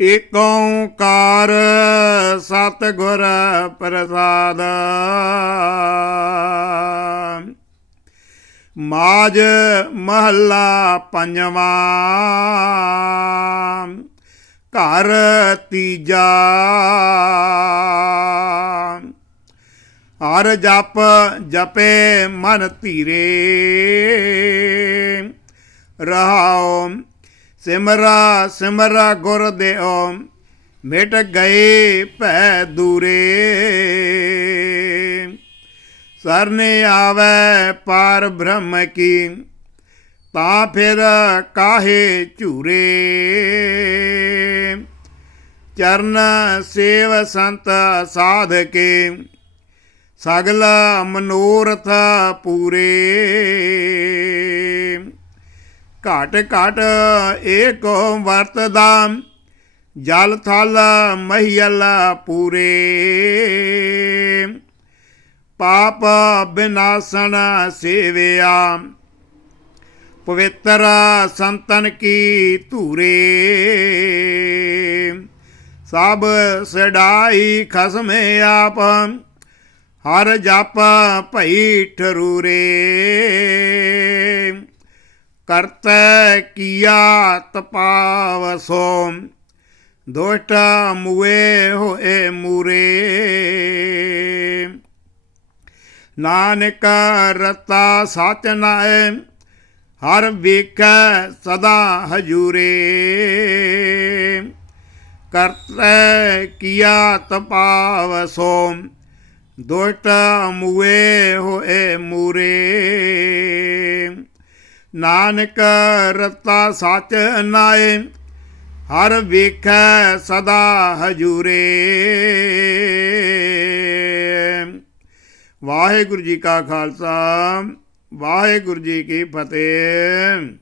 ਏਕ ਓੰਕਾਰ ਸਤਿਗੁਰ ਪ੍ਰਸਾਦ। ਮਾਜ ਮਹੱਲਾ ਪੰਜਵਾਂ। ਘਰ ਤੀਜਾ। ਹਰ ਜਪ ਜਪੇ ਮਨ ਧੀਰੇ। ਰਹਾਉ ਸਿਮਰਾ ਸਿਮਰਾ ਗੁਰ ਦੇਉ ਮਿਟ ਗਏ ਭੈ ਦੂਰੇ। ਸਰਨੇ ਆਵੇ ਪਾਰ ਬ੍ਰਹਮ ਕੀ, ਤਾਂ ਫਿਰ ਕਾਹੇ ਝੂਰੇ। ਚਰਨ ਸੇਵ ਸੰਤ ਸਾਧ ਕੇ, ਸਗਲ ਮਨੋਰਥ ਪੂਰੇ। ਘਟ ਘਟ ਏਕ ਵਰਤਦਾ, ਜਲ ਥਲ ਮਹੀਲ ਪੂਰੇ। ਪਾਪ ਬਿਨਾਸਨ ਸੇਵਿਆ, ਪਵਿੱਤਰ ਸੰਤਨ ਕੀ ਧੂਰੇ। ਸਭ ਸੜਾਈ ਖਸਮੇ ਆਪ, ਹਰ ਜਪ ਭਈ ਠਰੂਰੇ। ਕਰਤੈ ਕੀਆ ਤਪਾਵਸੋ ਦੋਟ ਮੁਏ ਹੋਏ ਮੂਰੇ। ਨਾਨਕ ਰਤਾ ਸਚ ਨਾਏ, ਹਰ ਵੇਖੈ ਸਦਾ ਹਜੂਰੇ। ਕਰਤੈ ਕੀਆ ਤਪਾਵਸੋ ਦੁਸ਼ਟ ਮੁਏ ਹੋਏ ਮੂਰੇ। ਨਾਨਕ ਰਤਾ ਸਚ ਨਾਏ, ਹਰ ਵੇਖੈ ਸਦਾ ਹਜੂਰੇ। ਵਾਹਿਗੁਰੂ ਜੀ ਕਾ ਖਾਲਸਾ, ਵਾਹਿਗੁਰੂ ਜੀ ਕੀ ਫਤਿਹ।